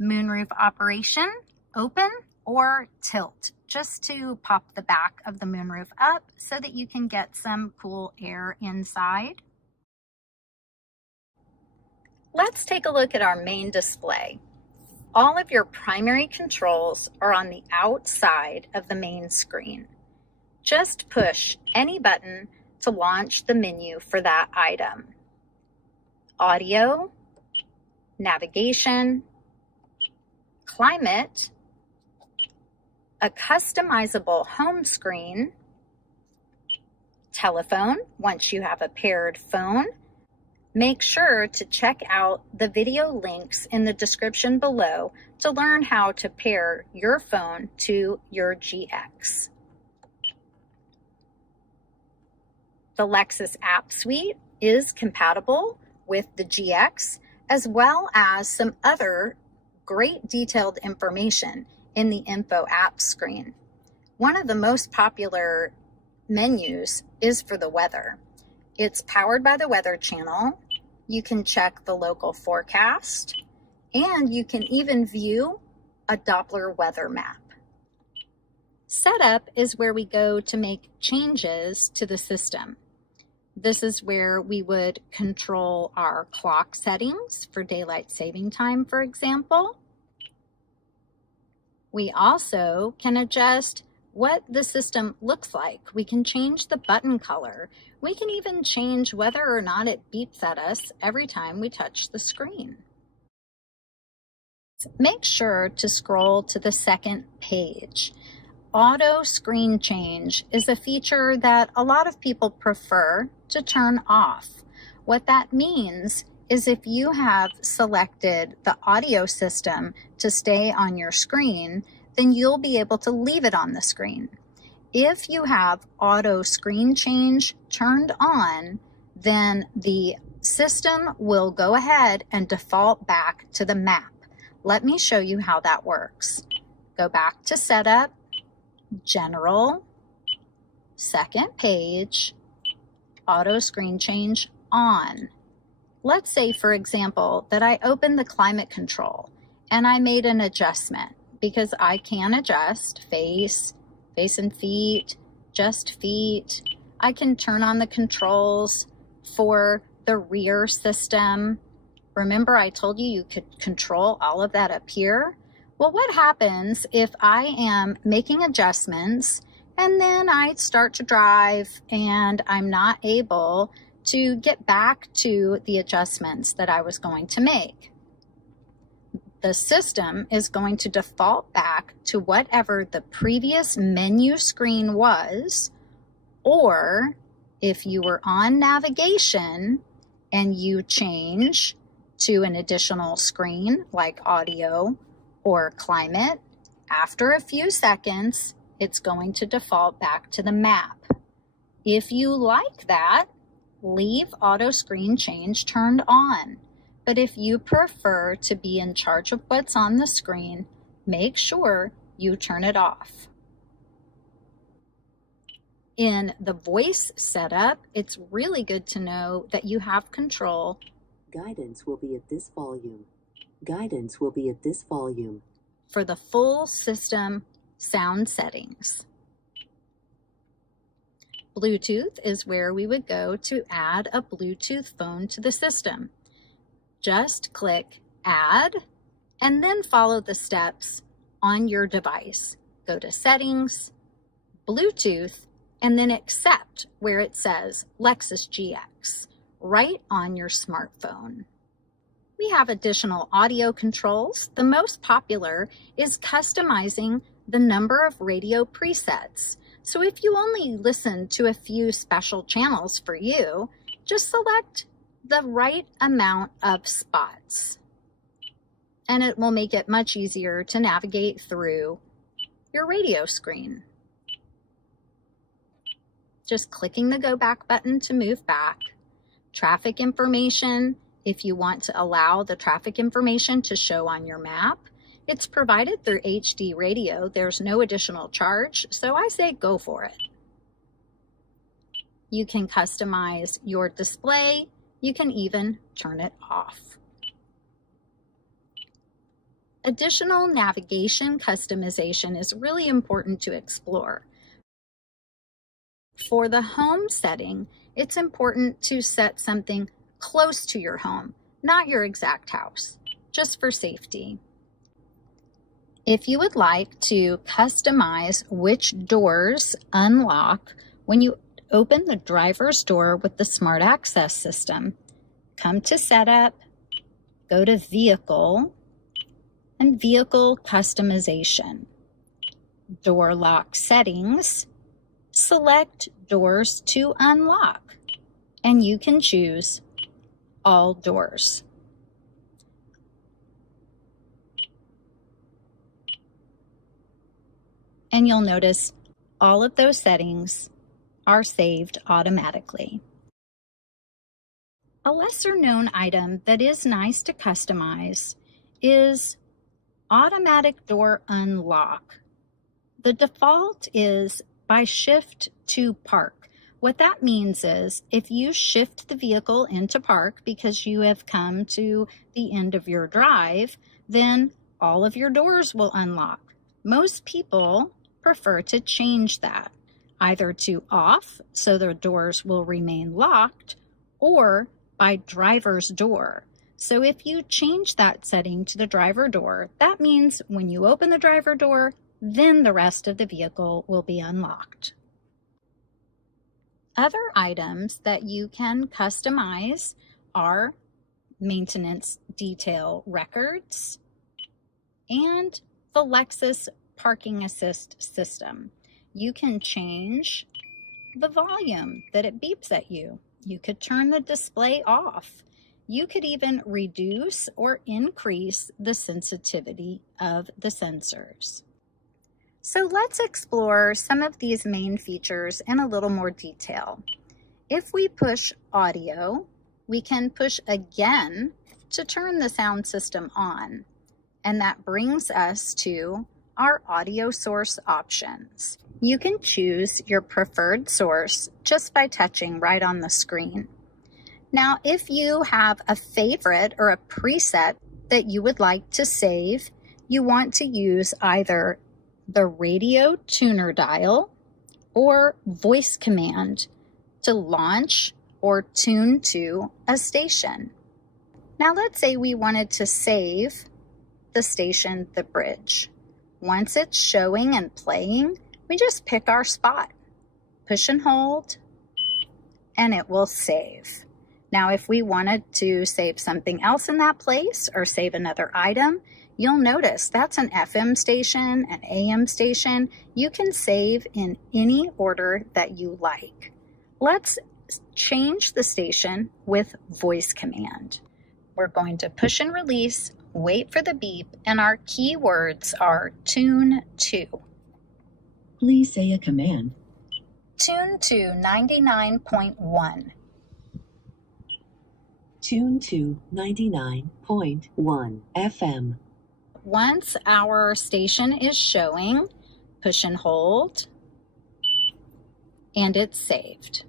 Moonroof operation, open or tilt, just to pop the back of the moonroof up so that you can get some cool air inside. Let's take a look at our main display. All of your primary controls are on the outside of the main screen. Just push any button to launch the menu for that item. Audio, navigation, climate, a customizable home screen, telephone once you have a paired phone. Make sure to check out the video links in the description below to learn how to pair your phone to your GX. The Lexus App Suite is compatible with the GX, as well as some other great detailed information in the Info app screen. One of the most popular menus is for the weather. It's powered by the Weather Channel. You can check the local forecast, and you can even view a Doppler weather map. Setup is where we go to make changes to the system. This is where we would control our clock settings for daylight saving time, for example. We also can adjust what the system looks like. We can change the button color. We can even change whether or not it beeps at us every time we touch the screen. Make sure to scroll to the second page. Auto screen change is a feature that a lot of people prefer to turn off. What that means is if you have selected the audio system to stay on your screen, then you'll be able to leave it on the screen. If you have auto screen change turned on, then the system will go ahead and default back to the map. Let me show you how that works. Go back to Setup, General, second page, Auto Screen Change On. Let's say, for example, that I opened the climate control and I made an adjustment, because I can adjust face and feet, just feet. I can turn on the controls for the rear system. Remember, I told you you could control all of that up here? Well, what happens if I am making adjustments and then I start to drive and I'm not able to get back to the adjustments that I was going to make? The system is going to default back to whatever the previous menu screen was, or if you were on navigation and you change to an additional screen like audio or climate, after a few seconds, it's going to default back to the map. If you like that, leave auto screen change turned on. But if you prefer to be in charge of what's on the screen, make sure you turn it off. In the voice setup, it's really good to know that you have control. Guidance will be at this volume. Guidance will be at this volume. For the full system sound settings. Bluetooth is where we would go to add a Bluetooth phone to the system. Just click Add and then follow the steps on your device. Go to Settings, Bluetooth, and then Accept where it says Lexus GX right on your smartphone. We have additional audio controls. The most popular is customizing the number of radio presets. So if you only listen to a few special channels for you, just select the right amount of spots, and it will make it much easier to navigate through your radio screen. Just clicking the Go Back button to move back. Traffic information, if you want to allow the traffic information to show on your map. It's provided through HD radio. There's no additional charge, so I say go for it. You can customize your display. You can even turn it off. Additional navigation customization is really important to explore. For the home setting, it's important to set something close to your home, not your exact house, just for safety. If you would like to customize which doors unlock when you open the driver's door with the Smart Access system, come to Setup, go to Vehicle, and Vehicle Customization. Door lock settings, select Doors to Unlock, and you can choose All Doors. And you'll notice all of those settings are saved automatically. A lesser known item that is nice to customize is automatic door unlock. The default is by shift to park. What that means is if you shift the vehicle into park because you have come to the end of your drive, then all of your doors will unlock. Most people prefer to change that, either to off so the doors will remain locked, or by driver's door. So if you change that setting to the driver door, that means when you open the driver door, then the rest of the vehicle will be unlocked. Other items that you can customize are maintenance detail records and the Lexus parking assist system. You can change the volume that it beeps at you. You could turn the display off. You could even reduce or increase the sensitivity of the sensors. So let's explore some of these main features in a little more detail. If we push audio, we can push again to turn the sound system on, and that brings us to our audio source options. You can choose your preferred source just by touching right on the screen. Now, if you have a favorite or a preset that you would like to save, you want to use either the radio tuner dial or voice command to launch or tune to a station. Now, let's say we wanted to save the station, The Bridge. Once it's showing and playing, we just pick our spot, push and hold, and it will save. Now, if we wanted to save something else in that place or save another item, you'll notice that's an FM station, an AM station. You can save in any order that you like. Let's change the station with voice command. We're going to push and release, wait for the beep, and our keywords are tune to. Please say a command. Tune to 99.1. Tune to 99.1 FM. Once our station is showing, push and hold, and it's saved.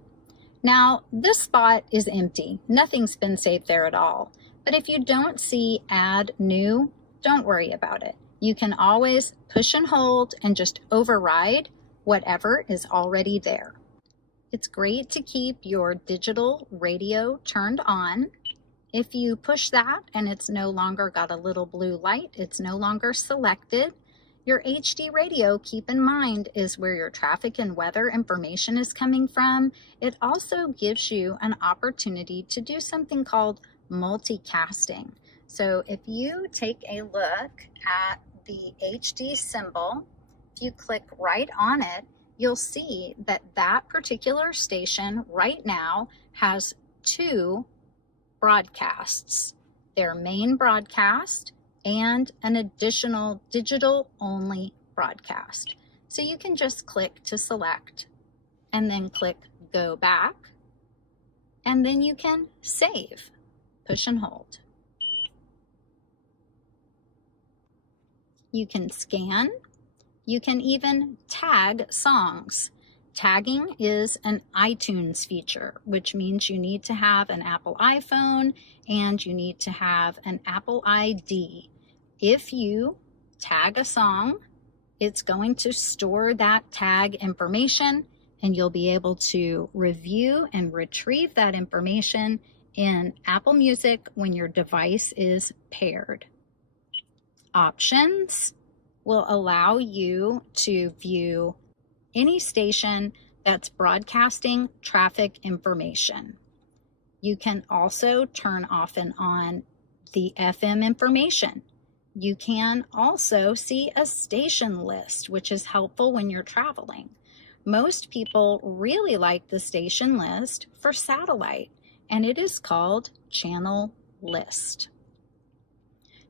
Now, this spot is empty. Nothing's been saved there at all. But if you don't see add new, don't worry about it. You can always push and hold and just override whatever is already there. It's great to keep your digital radio turned on. If you push that and it's no longer got a little blue light, it's no longer selected. Your HD radio, keep in mind, is where your traffic and weather information is coming from. It also gives you an opportunity to do something called multicasting. So if you take a look at the HD symbol, if you click right on it, you'll see that that particular station right now has two broadcasts, their main broadcast and an additional digital only broadcast. So you can just click to select and then click go back, and then you can save, push and hold. You can scan, you can even tag songs. Tagging is an iTunes feature, which means you need to have an Apple iPhone and you need to have an Apple ID. If you tag a song, it's going to store that tag information, and you'll be able to review and retrieve that information in Apple Music when your device is paired. Options will allow you to view any station that's broadcasting traffic information. You can also turn off and on the FM information. You can also see a station list, which is helpful when you're traveling. Most people really like the station list for satellite, and it is called Channel List.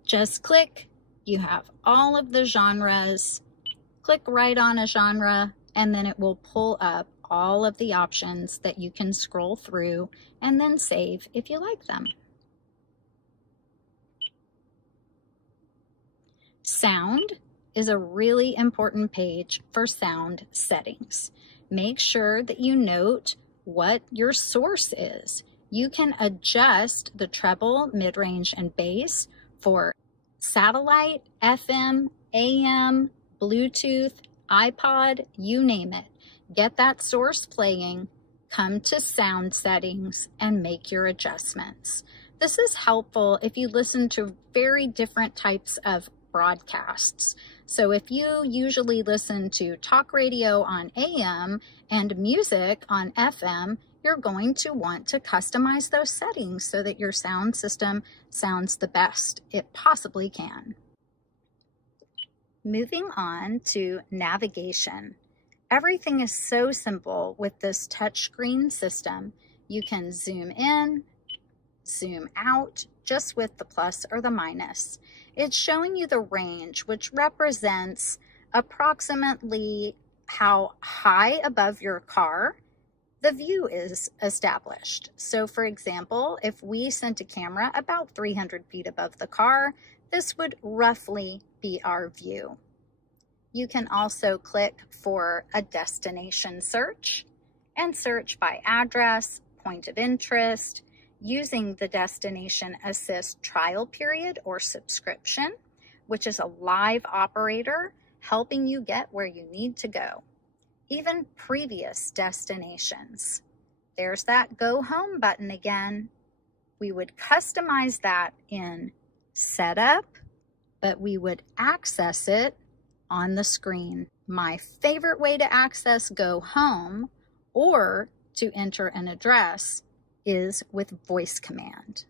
Just click, you have all of the genres, click right on a genre, and then it will pull up all of the options that you can scroll through and then save if you like them. Sound is a really important page for sound settings. Make sure that you note what your source is. You can adjust the treble, mid-range, and bass for satellite, FM, AM, Bluetooth, iPod, you name it. Get that source playing, come to sound settings, and make your adjustments. This is helpful if you listen to very different types of broadcasts. So if you usually listen to talk radio on AM and music on FM, you're going to want to customize those settings so that your sound system sounds the best it possibly can. Moving on to navigation. Everything is so simple with this touchscreen system. You can zoom in, zoom out, just with the plus or the minus. It's showing you the range, which represents approximately how high above your car the view is established. So for example, if we sent a camera about 300 feet above the car, this would roughly be our view. You can also click for a destination search and search by address, point of interest, using the Destination Assist trial period or subscription, which is a live operator helping you get where you need to go. Even previous destinations. There's that Go Home button again. We would customize that in Setup, but we would access it on the screen. My favorite way to access Go Home or to enter an address is with voice command.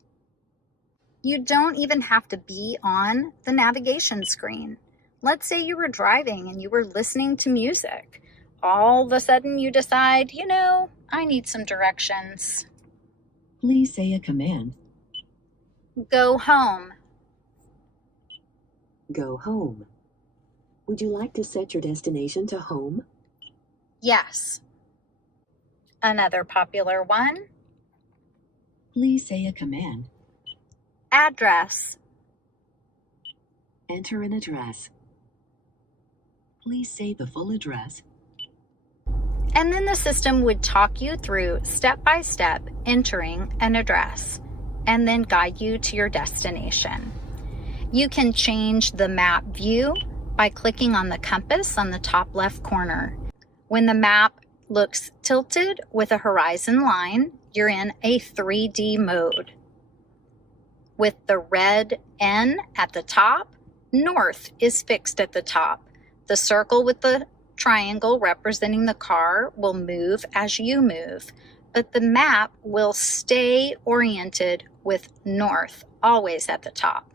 You don't even have to be on the navigation screen. Let's say you were driving and you were listening to music. All of a sudden you decide, I need some directions. Please say a command. Go home. Go home. Would you like to set your destination to home? Yes. Another popular one. Please say a command. Address. Enter an address. Please say the full address. And then the system would talk you through step-by-step entering an address and then guide you to your destination. You can change the map view by clicking on the compass on the top left corner. When the map looks tilted with a horizon line, you're in a 3D mode. With the red N at the top, north is fixed at the top. The circle with the triangle representing the car will move as you move, but the map will stay oriented with north always at the top.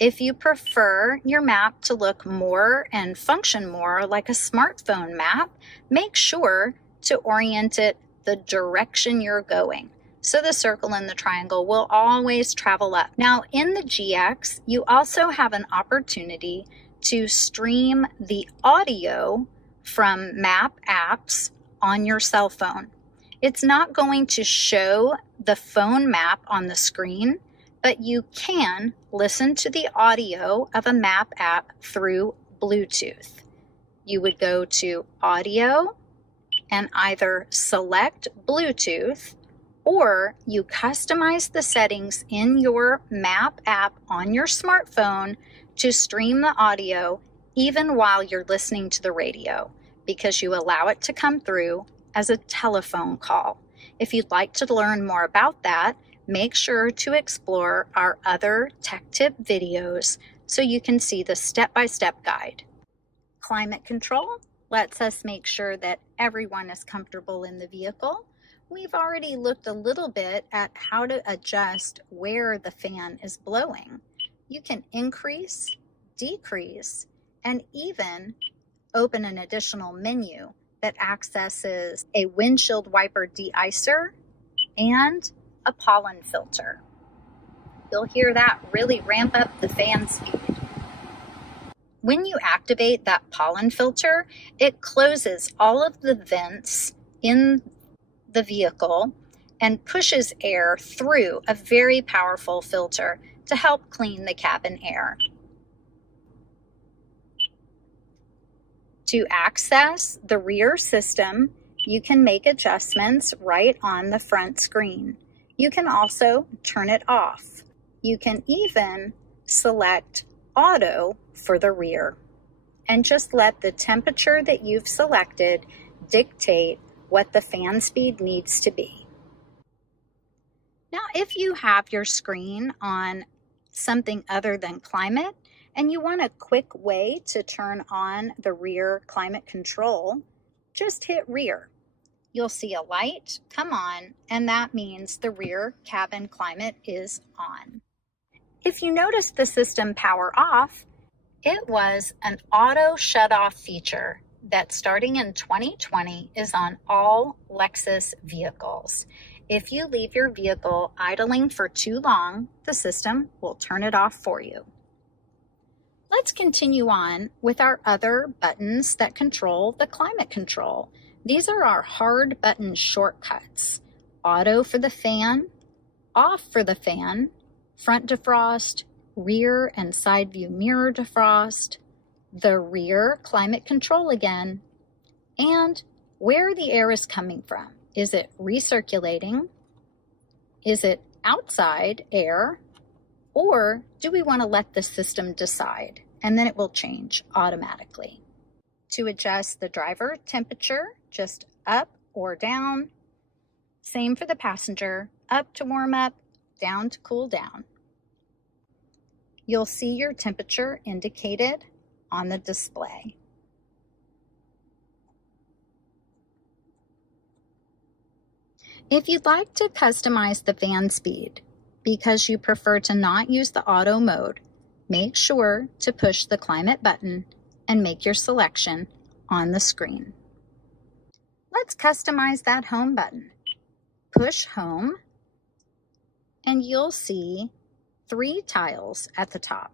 If you prefer your map to look more and function more like a smartphone map, make sure to orient it the direction you're going. So the circle and the triangle will always travel up. Now in the GX, you also have an opportunity to stream the audio from map apps on your cell phone. It's not going to show the phone map on the screen, but you can listen to the audio of a map app through Bluetooth. You would go to Audio and either select Bluetooth, or you customize the settings in your map app on your smartphone to stream the audio even while you're listening to the radio, because you allow it to come through as a telephone call. If you'd like to learn more about that, make sure to explore our other tech tip videos so you can see the step-by-step guide. Climate control lets us make sure that everyone is comfortable in the vehicle. We've already looked a little bit at how to adjust where the fan is blowing. You can increase, decrease, and even open an additional menu that accesses a windshield wiper de-icer and a pollen filter. You'll hear that really ramp up the fan speed. When you activate that pollen filter, it closes all of the vents in the vehicle and pushes air through a very powerful filter to help clean the cabin air. To access the rear system, you can make adjustments right on the front screen. You can also turn it off. You can even select auto for the rear and just let the temperature that you've selected dictate what the fan speed needs to be. Now, if you have your screen on something other than climate and you want a quick way to turn on the rear climate control, just hit rear. You'll see a light come on, and that means the rear cabin climate is on. If you notice the system power off, it was an auto shut-off feature that starting in 2020 is on all Lexus vehicles. If you leave your vehicle idling for too long, the system will turn it off for you. Let's continue on with our other buttons that control the climate control. These are our hard button shortcuts. Auto for the fan, off for the fan, front defrost, rear and side view mirror defrost, the rear climate control again, and where the air is coming from. Is it recirculating? Is it outside air? Or do we want to let the system decide? And then it will change automatically. To adjust the driver temperature, just up or down. Same for the passenger, up to warm up, down to cool down. You'll see your temperature indicated on the display. If you'd like to customize the fan speed because you prefer to not use the auto mode, make sure to push the climate button and make your selection on the screen. Let's customize that home button. Push home and you'll see 3 tiles at the top.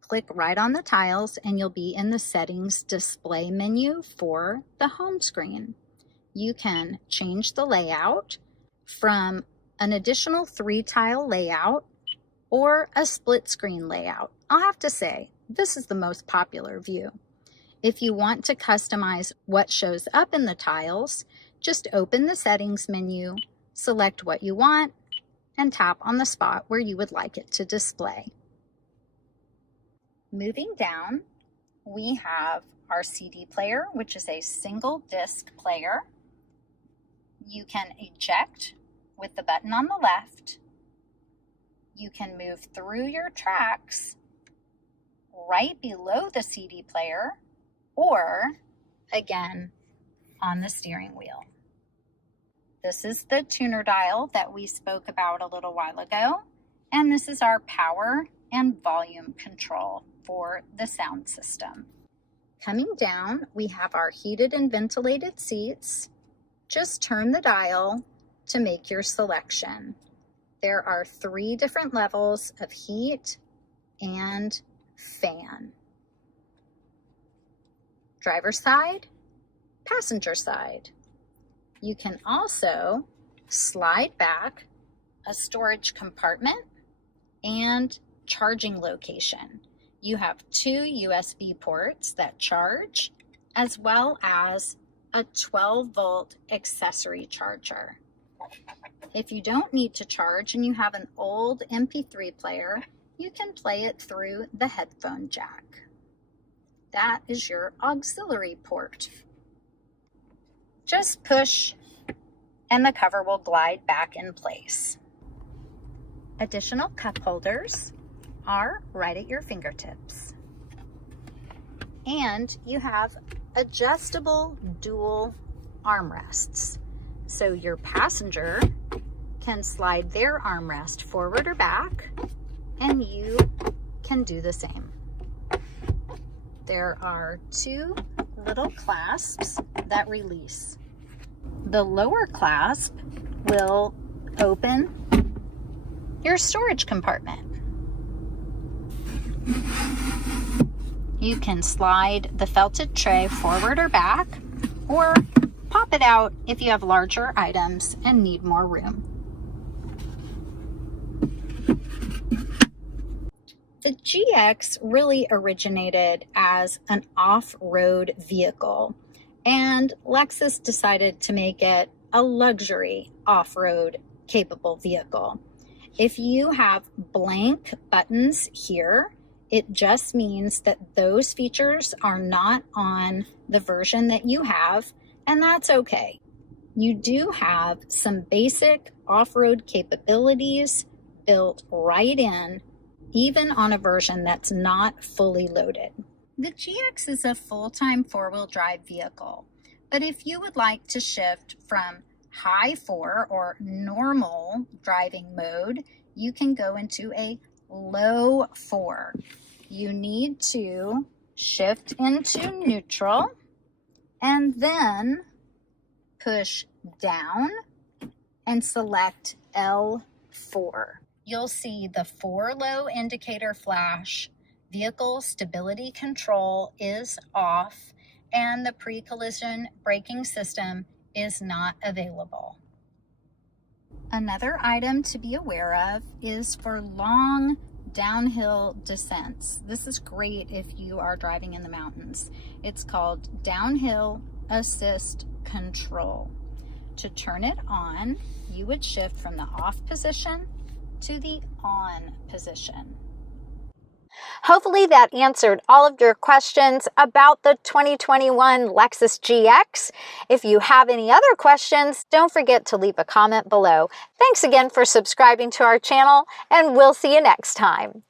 Click right on the tiles and you'll be in the settings display menu for the home screen. You can change the layout from an additional 3 tile layout or a split screen layout. I'll have to say, this is the most popular view. If you want to customize what shows up in the tiles, just open the settings menu, select what you want, and tap on the spot where you would like it to display. Moving down, we have our CD player, which is a single disc player. You can eject with the button on the left. You can move through your tracks right below the CD player or, again, on the steering wheel. This is the tuner dial that we spoke about a little while ago, and this is our power and volume control for the sound system. Coming down, we have our heated and ventilated seats. Just turn the dial to make your selection. There are 3 different levels of heat and fan. Driver side, passenger side. You can also slide back a storage compartment and charging location. You have 2 USB ports that charge, as well as a 12-volt accessory charger. If you don't need to charge and you have an old MP3 player, you can play it through the headphone jack. That is your auxiliary port. Just push and the cover will glide back in place. Additional cup holders are right at your fingertips. And you have adjustable dual armrests. So your passenger can slide their armrest forward or back, and you can do the same. There are 2 little clasps that release. The lower clasp will open your storage compartment. You can slide the felted tray forward or back, or pop it out if you have larger items and need more room. The GX really originated as an off-road vehicle, and Lexus decided to make it a luxury off-road capable vehicle. If you have blank buttons here, it just means that those features are not on the version that you have, and that's okay. You do have some basic off-road capabilities built right in even on a version that's not fully loaded. The GX is a full-time four-wheel drive vehicle, but if you would like to shift from high 4 or normal driving mode, you can go into a low 4. You need to shift into neutral and then push down and select L4. You'll see the 4 low indicator flash, vehicle stability control is off, and the pre-collision braking system is not available. Another item to be aware of is for long downhill descents. This is great if you are driving in the mountains. It's called downhill assist control. To turn it on, you would shift from the off position to the on position. Hopefully that answered all of your questions about the 2021 Lexus GX. If you have any other questions, don't forget to leave a comment below. Thanks again for subscribing to our channel, and we'll see you next time.